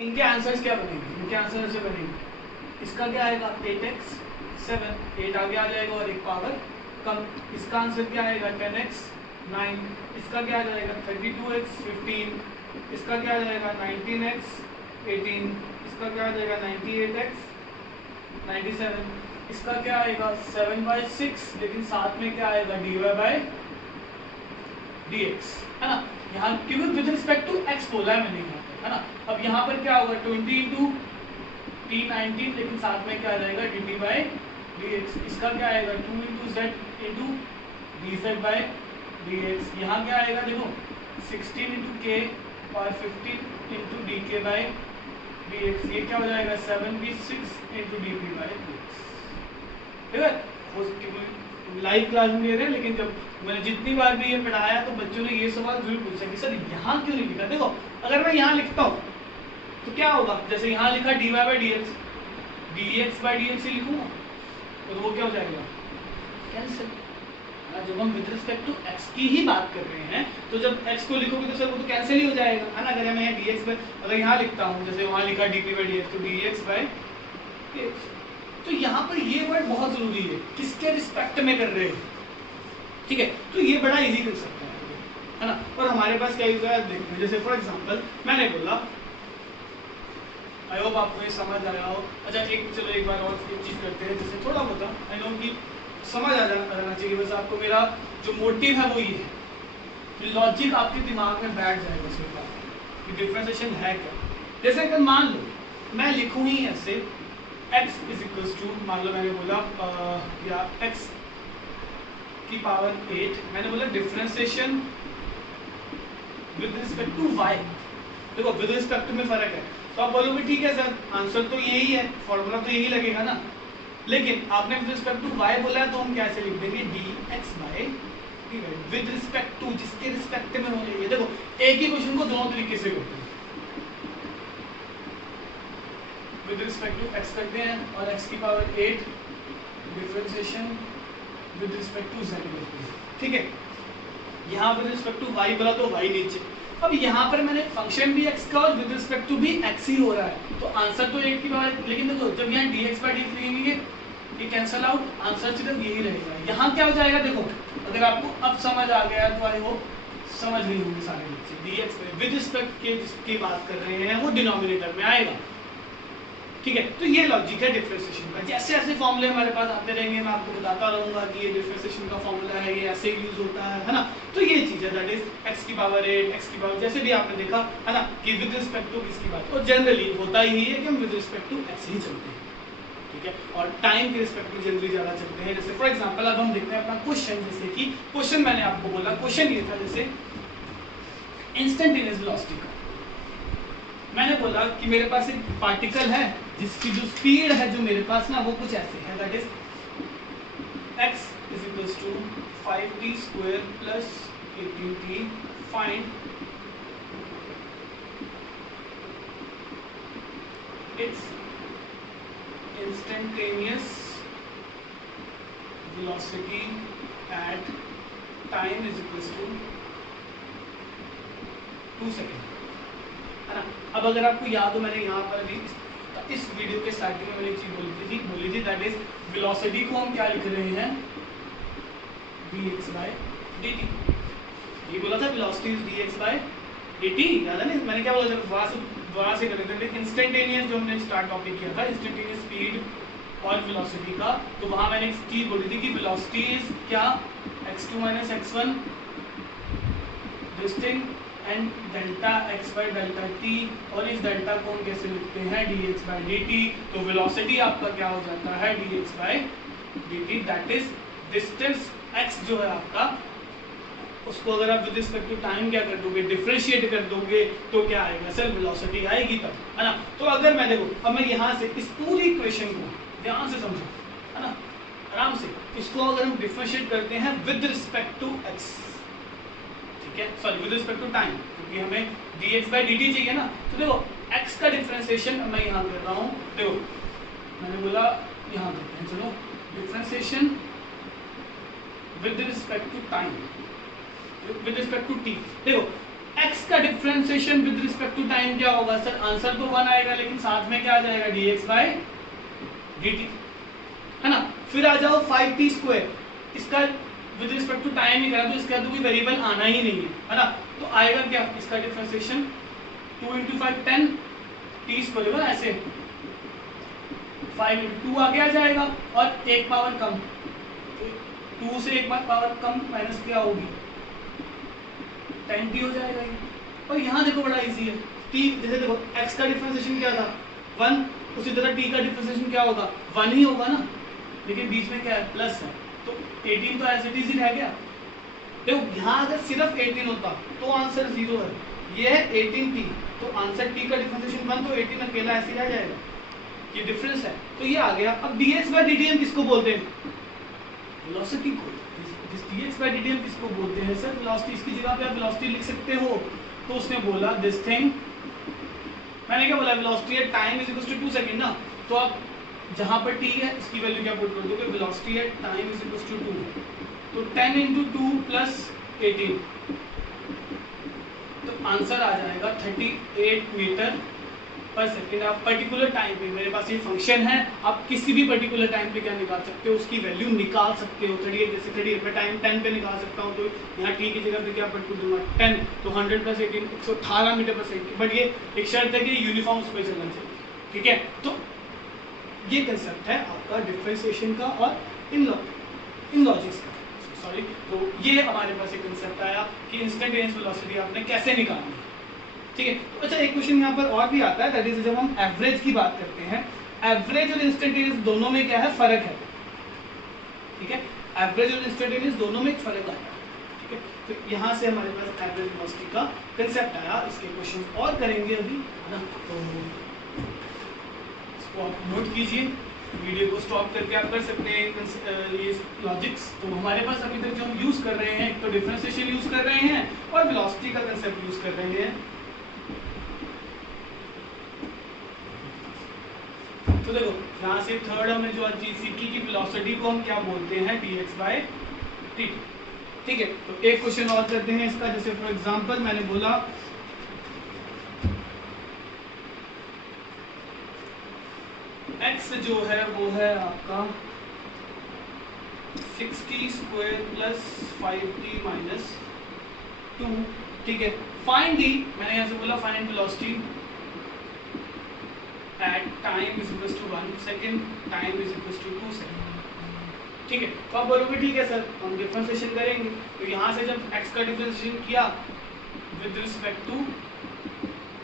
इनके आंसर्स क्या बनेंगे, इनके आंसर ऐसे बनेंगे, इसका क्या आएगा 8x 7, 8 आगे आ जाएगा और एक पावर कम, इसका आंसर क्या आएगा 10x 9, इसका क्या आ जाएगा 32x 15, इसका क्या आ जाएगा 19x 18, इसका क्या आ जाएगा 98x 97, इसका क्या आएगा 7/6, लेकिन साथ में क्या आएगा dy/dx, है ना। यहाँ क्योंकि विद रिस्पेक्ट टू x बोला है मैंने यहाँ पर, है ना। अब यहाँ पर क्या होगा 20 इंटू t 19, लेकिन साथ में क्या आ जाएगा dt/dx, इसका क्या आएगा 2 इंटू z इंटू dz/dx, यहाँ क्या आएगा देखो 16 इंटू k और 15 इंटू dk/dx, ये क्या हो जाएगा 7/6 इंटू dp/dx। ठीक है, लाइव क्लास में दे रहे हैं, लेकिन जब मैंने जितनी बार भी ये पढ़ाया तो बच्चों ने ये सवाल जरूर पूछा कि सर यहाँ क्यों नहीं लिखा। देखो अगर मैं यहाँ लिखता हूँ तो क्या होगा, जैसे यहाँ लिखा dy/dx, dx/dx ही लिखूंगा तो वो क्या हो जाएगा कैंसिल। जब हम विद रिस्पेक्ट टू x की ही बात कर रहे हैं तो जब x को लिखोगे तो सर वो तो कैंसिल ही हो जाएगा, है ना। अगर मैं यहाँ dx अगर यहाँ लिखता हूँ, जैसे वहाँ लिखा dp/dx तो dx/dx, तो यहाँ पर ये वर्ड बहुत जरूरी है, किसके रिस्पेक्ट में कर रहे हैं, ठीक है। तो ये बड़ा इजी कर सकते हैं, है ना। और हमारे पास क्या यूज है देखते हैं, जैसे फॉर एग्जांपल मैंने बोला, आई होप आपको ये समझ आया हो। अच्छा चलो एक बार और एक चीज करते हैं, जैसे थोड़ा बहुत आई नो कि समझ आ जाना चाहिए, बस आपको मेरा जो मोटिव है वो ये है, लॉजिक आपके दिमाग में बैठ जाएगा उस बात कि डिफरेंशिएशन है क्या। जैसे अगर मान लो मैं लिखूं ही ऐसे x इज इक्वल्स टू, मान लो मैंने बोला या x की पावर 8, मैंने बोला differentiation with respect to y। देखो विद रिस्पेक्ट में फर्क है, तो आप बोलोगे ठीक है सर आंसर तो यही है, फॉर्मूला तो यही लगेगा ना, लेकिन आपने विद रिस्पेक्ट टू y बोला है तो हम कैसे लिख देंगे dx/dy विद रिस्पेक्ट टू, जिसके रिस्पेक्ट में होना चाहिए। देखो एक ही क्वेश्चन को दोनों तरीके से करते हैं, विद रिस्पेक्ट टू x करते हैं और x की power 8 differentiation with respect to z करते हैं, ठीक है। यहाँ विद रिस्पेक्ट टू y बोला तो y नीचे, अब यहाँ पर मैंने फंक्शन भी x का और विद रिस्पेक्ट टू भी x ही हो रहा है, तो आंसर तो एक की बात, लेकिन देखो जब यहाँ dx/dx लिखेंगे ये कैंसल आउट, आंसर सिर्फ यही रहेगा। यहाँ क्या हो जाएगा देखो, अगर आपको अब समझ आ गया तो आई होप समझ गई होंगे सारे बच्चे, dx विद रिस्पेक्ट के जिसकी बात कर रहे हैं वो डिनोमिनेटर में आएगा, ठीक है। तो ये लॉजिक है डिफरेंशिएशन का, जैसे ऐसे फॉर्मूले हमारे पास आते रहेंगे मैं आपको बताता रहूंगा कि ये डिफरेंशिएशन का फॉर्मूला है, ये ऐसे यूज होता है ना। तो ये चीज है दैट इज x की पावर 8, x की पावर, जैसे भी आपने देखा है ना कि विद रिस्पेक्ट टू किसकी बात, और जनरली होता ही है कि हम विद रिस्पेक्ट टू x ही चलते हैं, ठीक है। और टाइम के रिस्पेक्ट में जनरली ज्यादा चलते हैं। जैसे फॉर एग्जांपल अब हम देखते हैं अपना क्वेश्चन, जैसे कि क्वेश्चन मैंने आपको बोला, क्वेश्चन ये था जैसे इंस्टेंटेनियस वेलोसिटी का, मैंने बोला कि मेरे पास एक पार्टिकल है जिसकी जो स्पीड है जो मेरे पास ना वो कुछ ऐसे है, that is x is equals to 5t² plus 18t, find its instantaneous velocity at time is equals to 2 second, है ना। अब अगर आपको याद हो मैंने यहाँ पर भी इस वीडियो के स्टार्टिंग में मैंने एक चीज बोली थी दैट इज वेलोसिटी को हम क्या लिख रहे हैं dx/dt, ये बोला था वेलोसिटी इज dx/dt, याद है ना। मैंने क्या बोला था वहां से कर रहे थे इंस्टेंटेनियस, जो हमने स्टार्ट टॉपिक किया था इंस्टेंटेनियस स्पीड और वेलोसिटी का, तो वहां मैंने एक चीज बोली थी कि वेलोसिटी इज क्या x2 - x1 distinct and delta x by delta t, और इस डेल्टा को हम कैसे लिखते हैं dx/dt, तो वेलोसिटी आपका क्या हो जाता है dx/dt, that is distance x जो है आपका, उसको अगर आप विद रिस्पेक्ट टू टाइम क्या कर दोगे डिफरेंशिएट कर दोगे तो क्या आएगा सर वेलोसिटी आएगी तब, है ना। तो अगर मैं देखो अब मैं यहाँ से इस पूरी इक्वेशन को ध्यान से समझो, है ना, आराम से, इसको अगर हम डिफरेंशिएट करते हैं विद रिस्पेक्ट टू x, ठीक है, sorry with respect to time, क्योंकि हमें dx/dt चाहिए ना, तो देखो x का डिफरेंशिएशन मैं यहाँ कर रहा हूँ, देखो मैंने बोला यहाँ करते हैं, चलो differentiation with respect to time with respect to t, देखो x का differentiation with respect to time क्या होगा सर? आंसर तो 1 आएगा लेकिन साथ में क्या आ जाएगा dx बाय dt, है ना। फिर आ जाओ 5t², इसका विद रिस्पेक्ट टू टाइम ही करा तो इसका तो कोई वेरिएबल आना ही नहीं है ना। तो आएगा क्या इसका डिफरेंशिएशन 2 × 5 10 t², ऐसे 5 × 2 आगे आ जाएगा और एक पावर कम, 2 से एक पावर कम माइनस क्या होगी 10t हो जाएगा ये। और यहाँ देखो बड़ा इजी है, t जैसे देखो x का डिफरेंशिएशन क्या था 1, उसी तरह t का डिफरेंशिएशन क्या होगा 1 ही होगा ना, लेकिन बीच में क्या है प्लस है, तो 18 तो एज इट इज ही रह गया। देखो यहाँ अगर सिर्फ 18 होता तो आंसर 0 है, ये है 18t, तो आंसर t का डिफरेंशिएशन 1 तो 18 अकेला ऐसे रह जाएगा, ये डिफरेंस है, तो ये आ गया। अब dx बाय dt हम किसको बोलते हैं? वेलोसिटी को। dx बाय dt हम किसको बोलते हैं सर? वेलोसिटी। इसकी जगह पे आप वेलोसिटी लिख सकते हो, तो उसने बोला दिस थिंग, मैंने क्या बोला velocity at time is equal to 2 second ना, तो आप जहां पर t है इसकी वैल्यू क्या पुट कर दोगे, velocity at time is equal to 2, तो 10 × 2 + 18, तो आंसर आ जाएगा 38 मीटर पर सेकेंड। आप पर्टिकुलर टाइम पे, मेरे पास ये फंक्शन है, आप किसी भी पर्टिकुलर टाइम पे क्या निकाल सकते हो, उसकी वैल्यू निकाल सकते हो। 38 जैसे 38 पे टाइम 10 पे निकाल सकता हूँ, तो यहाँ t की जगह पे क्या पुट दूंगा 10, तो 100 + 18 118 मीटर पर सेकेंड। बट ये एक शर्त है कि यूनिफॉर्म पे चलना चाहिए, ठीक है। तो ये कंसेप्ट है आपका डिफरेंशिएशन का और इन लॉजिक्स का, सॉरी। तो ये हमारे पास एक कंसेप्ट आया कि इंस्टेंटेनियस वेलोसिटी आपने कैसे निकालनी है, ठीक है। तो अच्छा एक क्वेश्चन यहाँ पर और भी आता है, दैट इज जब हम एवरेज की बात करते हैं, एवरेज और इंस्टेंटेनियस दोनों में क्या है फर्क है, ठीक है। एवरेज और इंस्टेंटेनियस दोनों में एक फर्क आता है, ठीक है। तो यहाँ से हमारे पास एवरेज वेलोसिटी का कंसेप्ट आया। इसके क्वेश्चन और करेंगे अभी, है ना, तो इसको आप नोट कीजिए, वीडियो को स्टॉप करके आप कर सकते हैं ये लॉजिक्स। तो हमारे पास अभी तक जो हम यूज कर रहे हैं, एक तो डिफरेंशिएशन यूज कर रहे हैं और वेलोसिटी का कंसेप्ट यूज कर रहे हैं। तो देखो यहाँ से थर्ड हमने जो चीज सीखी कि वेलोसिटी को हम क्या बोलते हैं, dx बाय dt, ठीक है। तो एक क्वेश्चन और करते हैं इसका, जैसे फॉर एग्जांपल मैंने बोला x जो है वो है आपका 60² + 5t - 2, ठीक है। फाइंड दी, मैंने यहाँ से बोला find velocity at time is equals to 1 second, time is equals to 2 second, ठीक है। तो आप बोलोगे ठीक है सर हम डिफरेंशिएशन करेंगे, तो यहाँ से जब x का डिफरेंशिएशन किया विद रिस्पेक्ट टू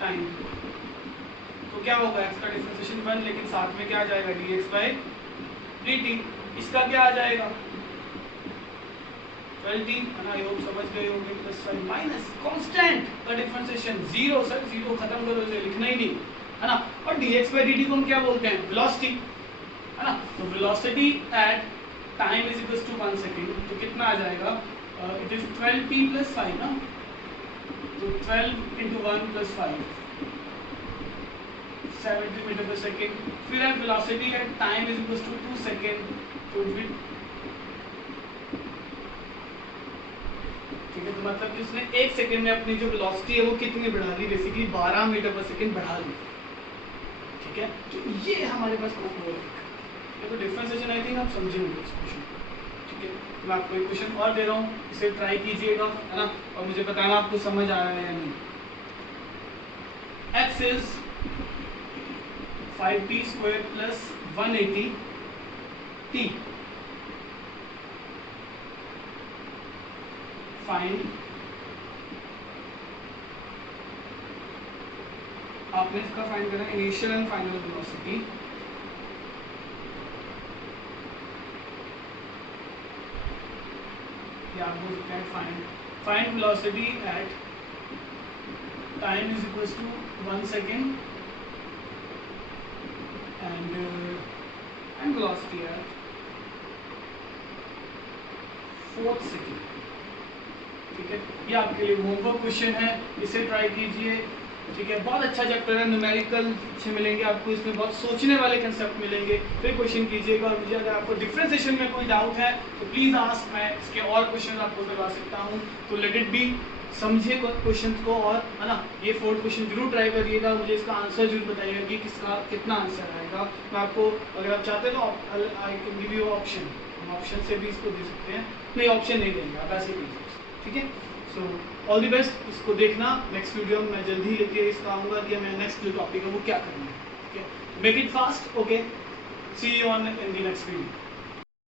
टाइम, तो क्या होगा x का डिफरेंशिएशन 1, लेकिन साथ में क्या आ जाएगा dx बाय dt, इसका क्या आ जाएगा 12t, आई होप समझ गए होंगे, +5 माइनस कांस्टेंट का डिफरेंशिएशन 0, सर 0 खत्म करो, इसे लिखना ही नहीं, है ना। और dx बाय dt को हम क्या बोलते हैं वेलोसिटी, है ना। तो velocity at time is equal to 1 second, तो कितना आ जाएगा, इट इज 12t + 5 ना, तो 12 × 1 + 5 70 मीटर पर सेकेंड। फिर at velocity at time is equal to 2 second, तो ठीक है। तो मतलब कि उसने 1 सेकेंड में अपनी जो वेलोसिटी है वो कितनी बढ़ा ली, बेसिकली 12 मीटर पर सेकेंड बढ़ा ली, ठीक है। तो ये हमारे पास है, तो डिफरेंशिएशन आई थिंक आप समझेंगे इस क्वेश्चन, ठीक है। तो मैं आपको एक क्वेश्चन और दे रहा हूँ, इसे ट्राई कीजिएगा, है ना, और मुझे बताना आपको समझ आ रहा है या नहीं। x is 5t² + 180t, find, आपने इसका फाइंड करना है इनिशियल एंड फाइनल वेलोसिटी, या आप बोल सकते हैं find velocity at time is equal to 1 second and velocity at 4th second, ठीक है। ये आपके लिए होमवर्क क्वेश्चन है, इसे ट्राई कीजिए, ठीक है। बहुत अच्छा चैप्टर है, न्यूमेरिकल अच्छे मिलेंगे आपको, इसमें बहुत सोचने वाले कंसेप्ट मिलेंगे, फिर क्वेश्चन कीजिएगा। और मुझे अगर आपको डिफरेंशिएशन में कोई डाउट है तो प्लीज़ आस्क, मैं इसके और क्वेश्चन आपको करवा सकता हूँ। तो लेट इट बी, समझिए क्वेश्चन को, और है ना ये 4th क्वेश्चन जरूर ट्राई करिएगा, मुझे इसका आंसर जरूर बताइएगा कि किसका कितना आंसर आएगा। मैं आपको अगर आप चाहते हैं तो I can give you option, हम ऑप्शन से भी इसको दे सकते हैं, नहीं ऑप्शन नहीं देंगे, आप ऐसे कीजिए, ठीक है। सो ऑल द बेस्ट, इसको देखना। नेक्स्ट वीडियो में मैं जल्दी ही लेके इसका आऊँगा कि हमें नेक्स्ट जो टॉपिक है वो क्या करना है, ठीक है। Make it fast, okay, see you on in the next video.